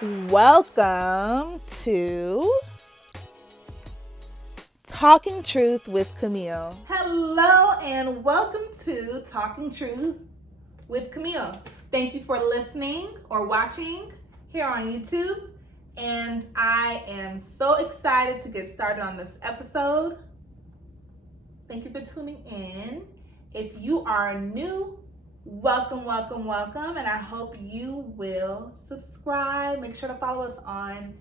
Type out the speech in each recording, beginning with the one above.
Welcome to Talking Truth with Camille. Hello and welcome to Talking Truth with Camille. Thank you for listening or watching here on YouTube. And I am so excited to get started on this episode. Thank you for tuning in. If you are new, welcome. And I hope you will subscribe. Make sure to follow us on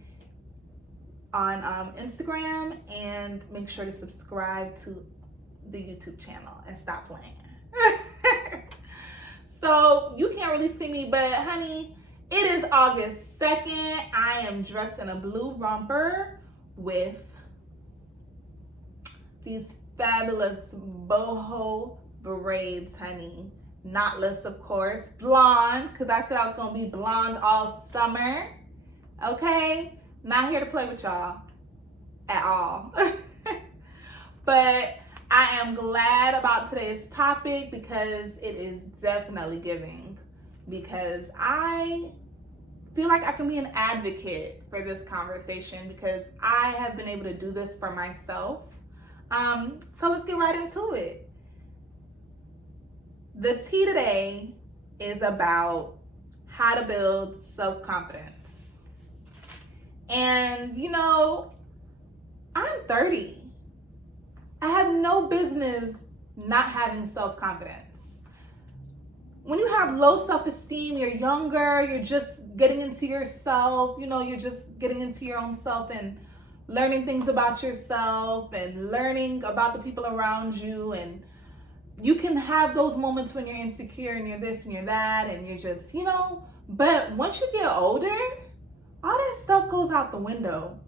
Instagram and make sure to subscribe to the YouTube channel and stop playing. So you can't really see me, but honey, it is August 2nd. I am dressed in a blue romper with these fabulous boho braids, honey. Knotless, of course. Blonde, because I said I was going to be blonde all summer. Okay? Not here to play with y'all at all. But I am glad about today's topic because it is definitely giving. Because I feel like I can be an advocate for this conversation because I have been able to do this for myself. So let's get right into it. The tea today is about how to build self-confidence. And you know, I'm 30. I have no business not having self-confidence. When you have low self-esteem, you're younger, you're just getting into yourself, you're just getting into your own self and learning things about yourself and learning about the people around you. And you can have those moments when you're insecure and you're this and you're that and you're just, but once you get older, all that stuff goes out the window.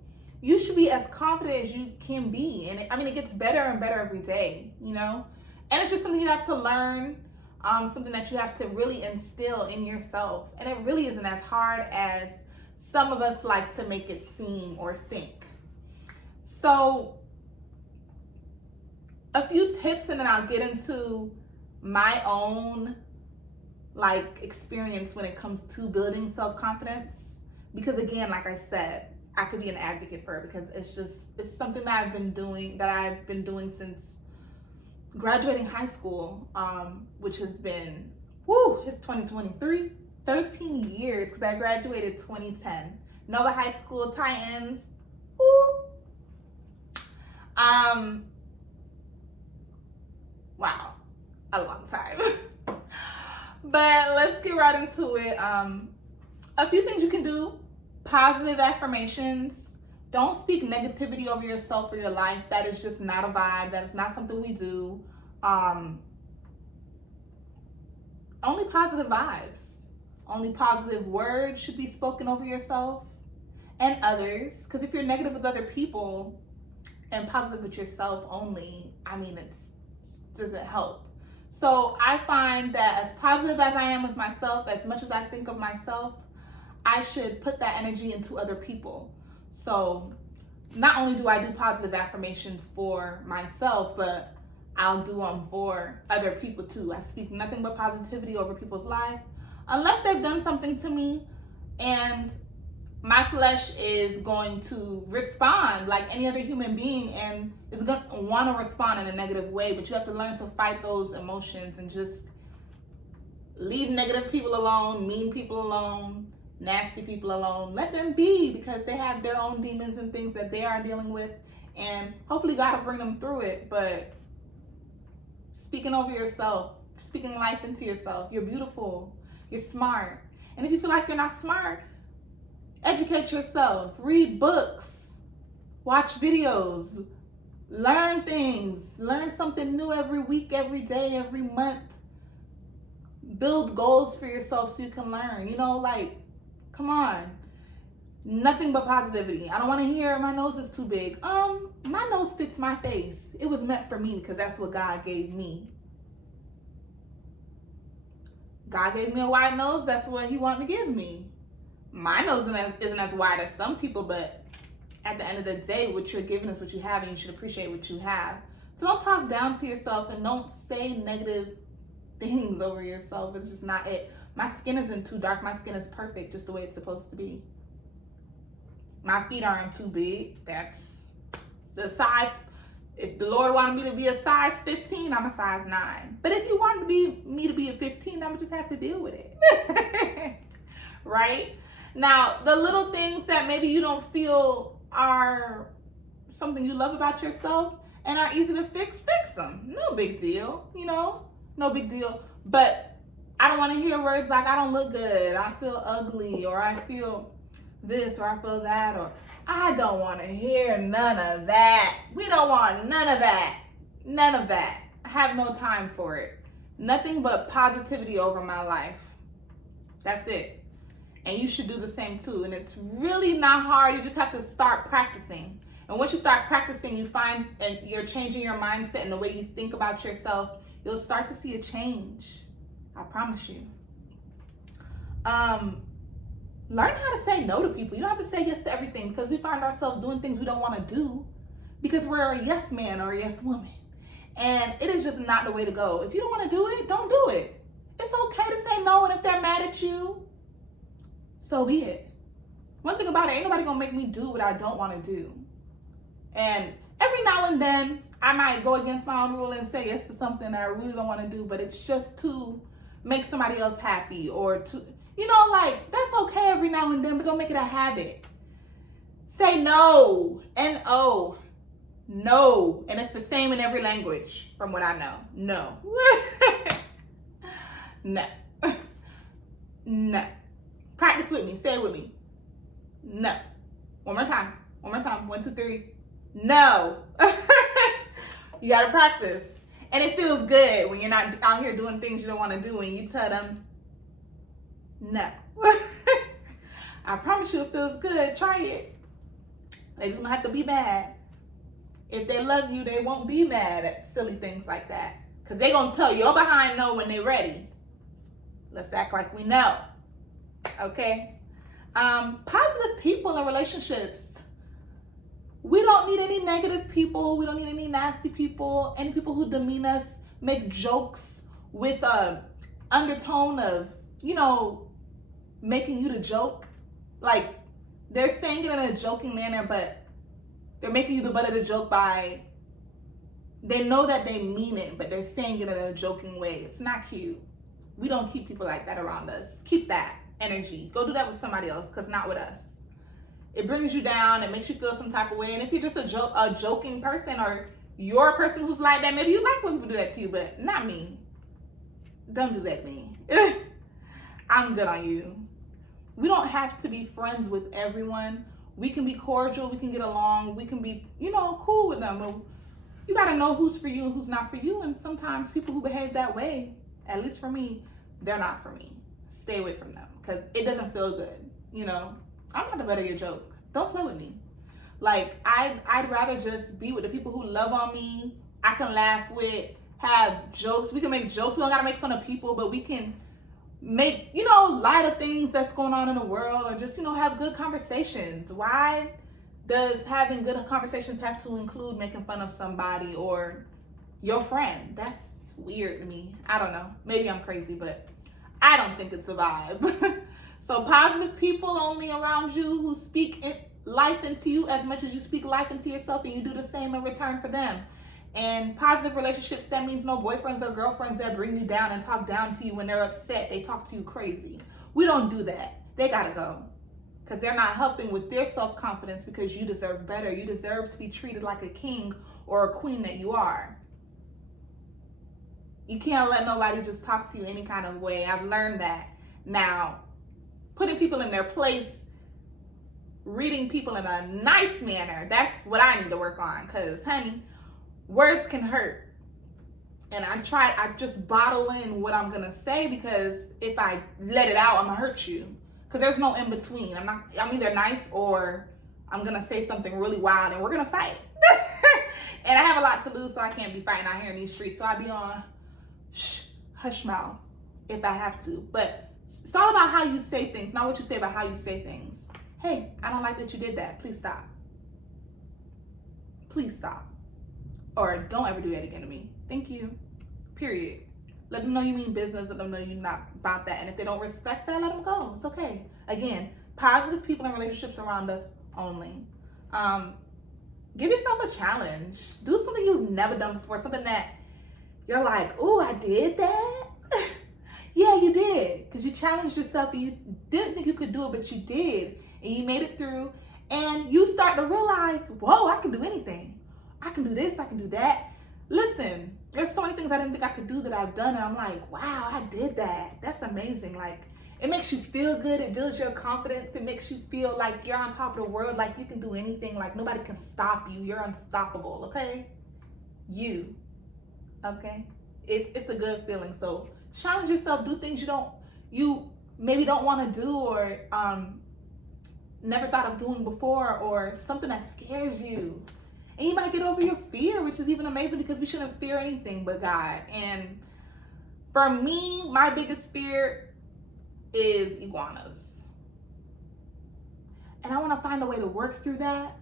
You should be as confident as you can be. And it gets better and better every day, And it's just something you have to learn, something that you have to really instill in yourself. And it really isn't as hard as some of us like to make it seem or think. So a few tips and then I'll get into my own experience when it comes to building self-confidence. Because again, like I said, I could be an advocate for it because it's something that I've been doing since graduating high school, which has been, it's 2023, 13 years because I graduated 2010. Nova High School Titans, wow, a long time. But let's get right into it. A few things you can do. Positive affirmations. Don't speak negativity over yourself or your life. That is just not a vibe. That is not something we do. Only positive vibes. Only positive words should be spoken over yourself and others. Because if you're negative with other people and positive with yourself only, it doesn't help. So I find that as positive as I am with myself, as much as I think of myself, I should put that energy into other people. So not only do I do positive affirmations for myself, but I'll do them for other people too. I speak nothing but positivity over people's life, unless they've done something to me and my flesh is going to respond like any other human being and is going to want to respond in a negative way. But you have to learn to fight those emotions and just leave negative people alone, mean people alone, nasty people alone. Let them be because they have their own demons and things that they are dealing with. And hopefully God will bring them through it. But speaking over yourself, speaking life into yourself. You're beautiful. You're smart. And if you feel like you're not smart, educate yourself, read books, watch videos, learn things, learn something new every week, every day, every month. Build goals for yourself so you can learn, come on. Nothing but positivity. I don't want to hear my nose is too big. My nose fits my face. It was meant for me because that's what God gave me. God gave me a wide nose. That's what he wanted to give me. My nose isn't as wide as some people, but at the end of the day, what you're given is what you have, and you should appreciate what you have. So don't talk down to yourself and don't say negative things over yourself. It's just not it. My skin isn't too dark. My skin is perfect just the way it's supposed to be. My feet aren't too big. That's the size. If the Lord wanted me to be a size 15, I'm a size 9. But if He wanted me to be a 15, I'm going to just have to deal with it. Right? Now, the little things that maybe you don't feel are something you love about yourself and are easy to fix them. No big deal, no big deal. But I don't want to hear words like, I don't look good, I feel ugly, or I feel this, or I feel that, or I don't want to hear none of that. We don't want none of that. None of that. I have no time for it. Nothing but positivity over my life. That's it. And you should do the same too. And it's really not hard. You just have to start practicing. And once you start practicing, you find and you're changing your mindset and the way you think about yourself, you'll start to see a change. I promise you. Learn how to say no to people. You don't have to say yes to everything, because we find ourselves doing things we don't want to do because we're a yes man or a yes woman. And it is just not the way to go. If you don't want to do it, don't do it. It's okay to say no, and if they're mad at you, so be it. One thing about it, ain't nobody gonna make me do what I don't want to do. And every now and then, I might go against my own rule and say yes to something I really don't want to do, but it's just to make somebody else happy, or to, like, that's okay every now and then, but don't make it a habit. Say no, N-O, no. And it's the same in every language from what I know. No. No. No. Practice with me. Say it with me. No. One more time. 1, 2, 3. No. You gotta practice. And it feels good when you're not out here doing things you don't want to do and you tell them no. I promise you it feels good. Try it. They just gonna have to be mad. If they love you, they won't be mad at silly things like that, because they gonna tell your behind no when they ready. Let's act like we know. Okay? Positive people in relationships. We don't need any negative people. We don't need any nasty people. Any people who demean us, make jokes with a undertone of, making you the joke. Like, they're saying it in a joking manner, but they're making you the butt of the joke by, they know that they mean it, but they're saying it in a joking way. It's not cute. We don't keep people like that around us. Keep that energy. Go do that with somebody else, because not with us. It brings you down. It makes you feel some type of way. And if you're just a joking person, or you're a person who's like that, maybe you like when people do that to you, but not me. Don't do that to me. I'm good on you. We don't have to be friends with everyone. We can be cordial. We can get along. We can be, cool with them. But you got to know who's for you and who's not for you. And sometimes people who behave that way, at least for me, they're not for me. Stay away from them, because it doesn't feel good. I'm not the butt of your joke. Don't play with me. Like, I'd rather just be with the people who love on me, I can laugh with, have jokes. We can make jokes. We don't got to make fun of people, but we can make, light of things that's going on in the world, or just, have good conversations. Why does having good conversations have to include making fun of somebody or your friend? That's weird to me. I don't know. Maybe I'm crazy, but I don't think it's a vibe. So positive people only around you who speak life into you as much as you speak life into yourself, and you do the same in return for them. And positive relationships, that means no boyfriends or girlfriends that bring you down and talk down to you when they're upset. They talk to you crazy. We don't do that. They gotta go, because they're not helping with their self-confidence, because you deserve better. You deserve to be treated like a king or a queen that you are. You can't let nobody just talk to you any kind of way. I've learned that. Now, putting people in their place, reading people in a nice manner, that's what I need to work on, because, honey, words can hurt. And I just bottle in what I'm going to say, because if I let it out, I'm going to hurt you. Because there's no in between. I'm either nice or I'm going to say something really wild and we're going to fight. And I have a lot to lose, so I can't be fighting out here in these streets. So I be on hush mouth if I have to. But it's all about how you say things, not what you say, about how you say things. Hey, I don't like that you did that. Please stop. Please stop. Or don't ever do that again to me. Thank you. Period. Let them know you mean business. Let them know you're not about that. And if they don't respect that, let them go. It's okay. Again, positive people in relationships around us only. Give yourself a challenge. Do something you've never done before, something that you're like, oh, I did that? Yeah, you did, because you challenged yourself and you didn't think you could do it, but you did, and you made it through, and you start to realize, whoa, I can do anything. I can do this, I can do that. Listen, there's so many things I didn't think I could do that I've done, and I'm like, wow, I did that. That's amazing. Like, it makes you feel good. It builds your confidence. It makes you feel like you're on top of the world, like you can do anything, like nobody can stop you. You're unstoppable, okay? You, okay? It's a good feeling. So challenge yourself. Do things you maybe don't want to do, or never thought of doing before, or something that scares you. And you might get over your fear, which is even amazing, because we shouldn't fear anything but God. And for me, my biggest fear is iguanas. And I want to find a way to work through that.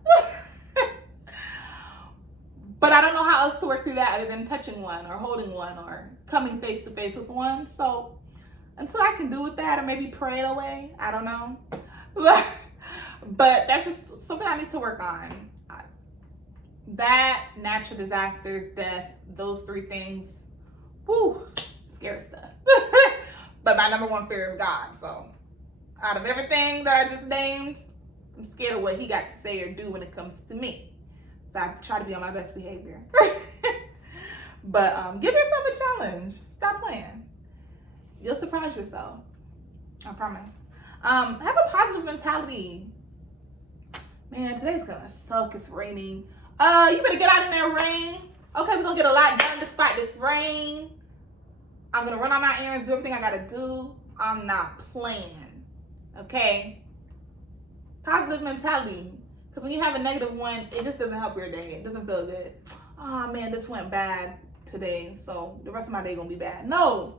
But I don't know how else to work through that other than touching one or holding one or coming face to face with one. So until I can do with that, or maybe pray it away, I don't know. But that's just something I need to work on. That, natural disasters, death, those three things, whoo, scary stuff. But my number one fear is God. So out of everything that I just named, I'm scared of what he got to say or do when it comes to me. So I try to be on my best behavior. But give yourself a challenge. Stop playing. You'll surprise yourself. I promise. Have a positive mentality. Man, today's gonna suck. It's raining. You better get out in that rain. Okay, we're gonna get a lot done despite this rain. I'm gonna run on my errands, do everything I gotta do. I'm not playing. Okay? Positive mentality. Because when you have a negative one, it just doesn't help your day. It doesn't feel good. Oh man, this went bad today, so the rest of my day gonna be bad. No.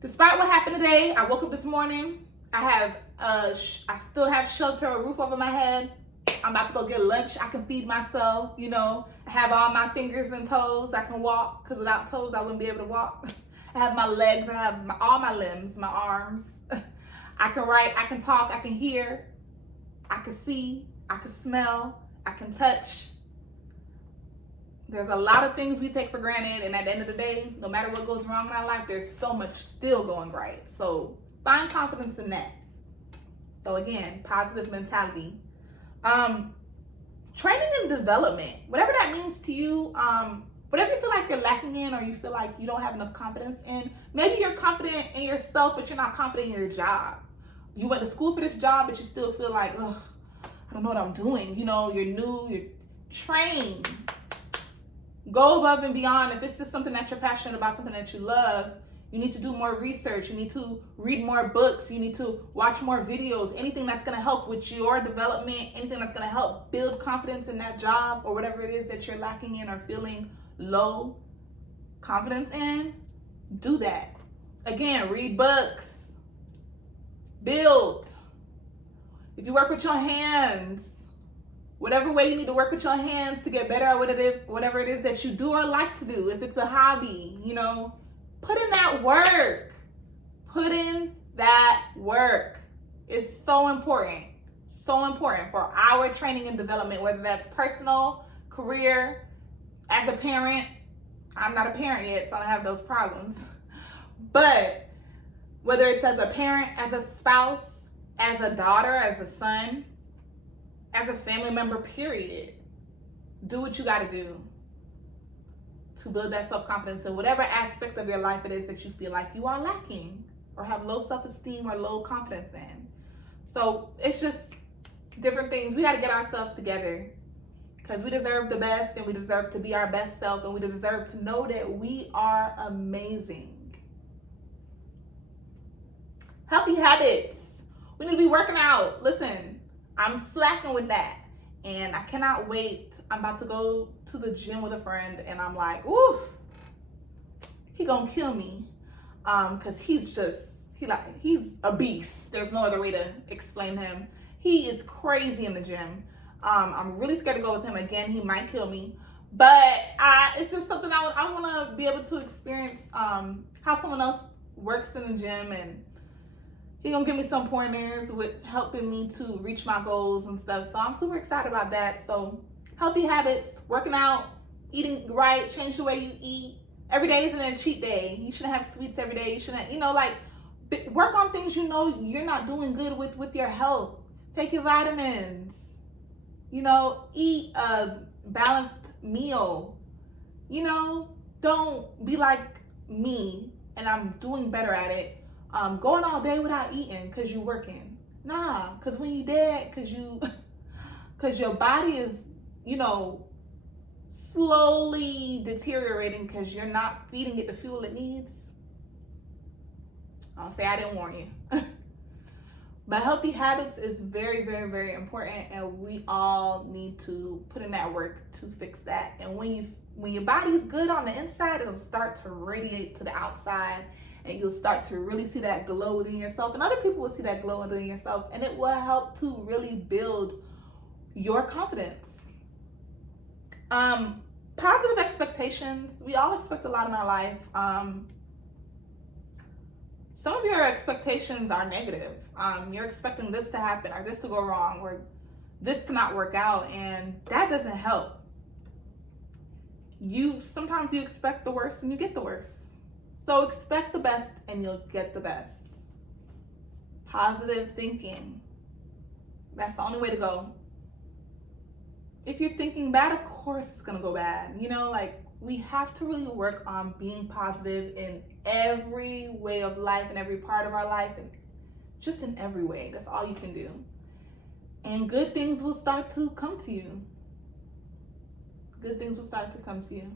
Despite what happened today, I woke up this morning. I still have shelter, a roof over my head. I'm about to go get lunch. I can feed myself, you know. I have all my fingers and toes. I can walk, because without toes, I wouldn't be able to walk. I have my legs. I have all my limbs, my arms. I can write. I can talk. I can hear. I can see. I can smell. I can touch. There's a lot of things we take for granted, and at the end of the day, no matter what goes wrong in our life, there's so much still going right. So find confidence in that. So again, positive mentality. Training and development, whatever that means to you, whatever you feel like you're lacking in, or you feel like you don't have enough confidence in. Maybe you're confident in yourself, but you're not confident in your job. You went to school for this job, but you still feel like, ugh, I don't know what I'm doing. You know, you're new, you're trained. Go above and beyond. If it's just something that you're passionate about, something that you love, you need to do more research. You need to read more books. You need to watch more videos. Anything that's going to help with your development, anything that's going to help build confidence in that job or whatever it is that you're lacking in or feeling low confidence in, do that. Again, read books. Build. If you work with your hands, whatever way you need to work with your hands to get better at whatever it is that you do or like to do, if it's a hobby, you know, put in that work. Put in that work. It's so important. So important for our training and development, whether that's personal, career, as a parent. I'm not a parent yet, so I don't have those problems. But whether it's as a parent, as a spouse, as a daughter, as a son, as a family member, period, do what you got to do to build that self-confidence in whatever aspect of your life it is that you feel like you are lacking or have low self-esteem or low confidence in. So it's just different things. We got to get ourselves together, because we deserve the best, and we deserve to be our best self, and we deserve to know that we are amazing. Healthy habits. We need to be working out. Listen, I'm slacking with that, and I cannot wait. I'm about to go to the gym with a friend, and I'm like, ooh, he gonna kill me, because he's a beast. There's no other way to explain him. He is crazy in the gym. I'm really scared to go with him again. He might kill me, but it's just something I want to be able to experience, how someone else works in the gym and He gonna give me some pointers with helping me to reach my goals and stuff. So I'm super excited about that. So healthy habits, working out, eating right, change the way you eat. Every day isn't a cheat day. You shouldn't have sweets every day. You shouldn't, like, work on things you know you're not doing good with your health. Take your vitamins. Eat a balanced meal. Don't be like me, and I'm doing better at it. Going all day without eating because you're working. Nah, because when you dead, because your body is, slowly deteriorating because you're not feeding it the fuel it needs. I'll say I didn't warn you. But healthy habits is very, very, very important, and we all need to put in that work to fix that. And when your body is good on the inside, it'll start to radiate to the outside, and you'll start to really see that glow within yourself, and other people will see that glow within yourself, and it will help to really build your confidence. Positive expectations. We all expect a lot in our life. Some of your expectations are negative. You're expecting this to happen or this to go wrong or this to not work out, and that doesn't help. Sometimes you expect the worst and you get the worst. So expect the best and you'll get the best. Positive thinking. That's the only way to go. If you're thinking bad, of course it's gonna go bad. We have to really work on being positive in every way of life, in every part of our life, and just in every way. That's all you can do. And good things will start to come to you. Good things will start to come to you.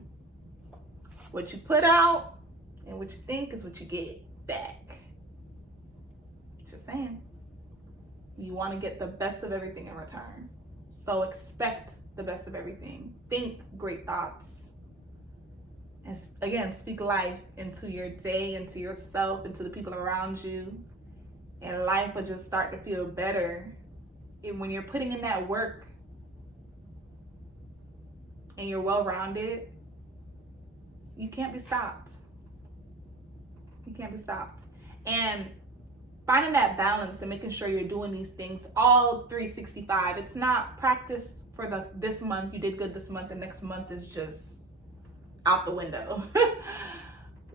What you put out and what you think is what you get back. Just saying. You want to get the best of everything in return. So expect the best of everything. Think great thoughts. And again, speak life into your day, into yourself, into the people around you. And life will just start to feel better. And when you're putting in that work and you're well-rounded, you can't be stopped. You can't be stopped. And finding that balance and making sure you're doing these things all 365. It's not practice for this month. You did good this month. The next month is just out the window.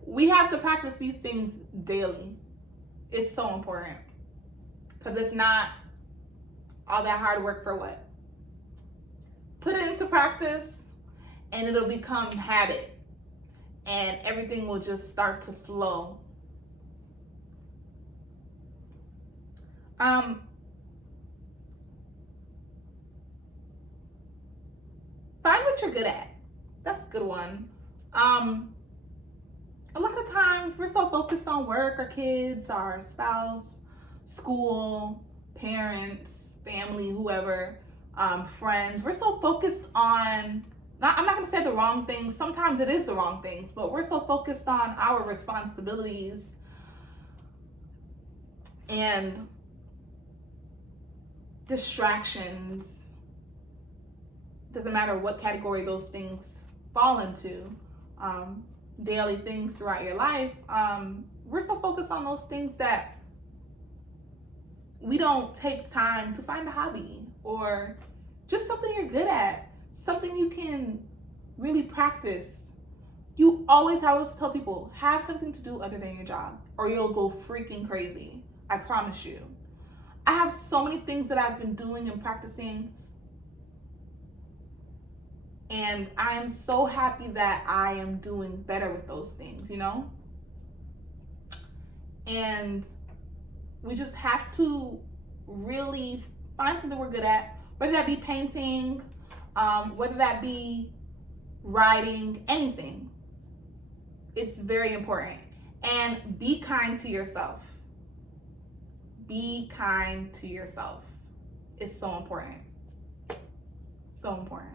We have to practice these things daily. It's so important. Because if not, all that hard work for what? Put it into practice and it'll become habit. And everything will just start to flow. Find what you're good at. That's a good one. A lot of times we're so focused on work, our kids, our spouse, school, parents, family, whoever, friends. We're so focused on, I'm not going to say the wrong things. Sometimes it is the wrong things, but we're so focused on our responsibilities and distractions. Doesn't matter what category those things fall into. Daily things throughout your life. We're so focused on those things that we don't take time to find a hobby or just something you're good at, something you can really practice. I always tell people, have something to do other than your job or you'll go freaking crazy. I promise you. I have so many things that I've been doing and practicing, and I am so happy that I am doing better with those things, And we just have to really find something we're good at, whether that be painting, whether that be writing, anything. It's very important. And be kind to yourself. Be kind to yourself. It's so important. So important.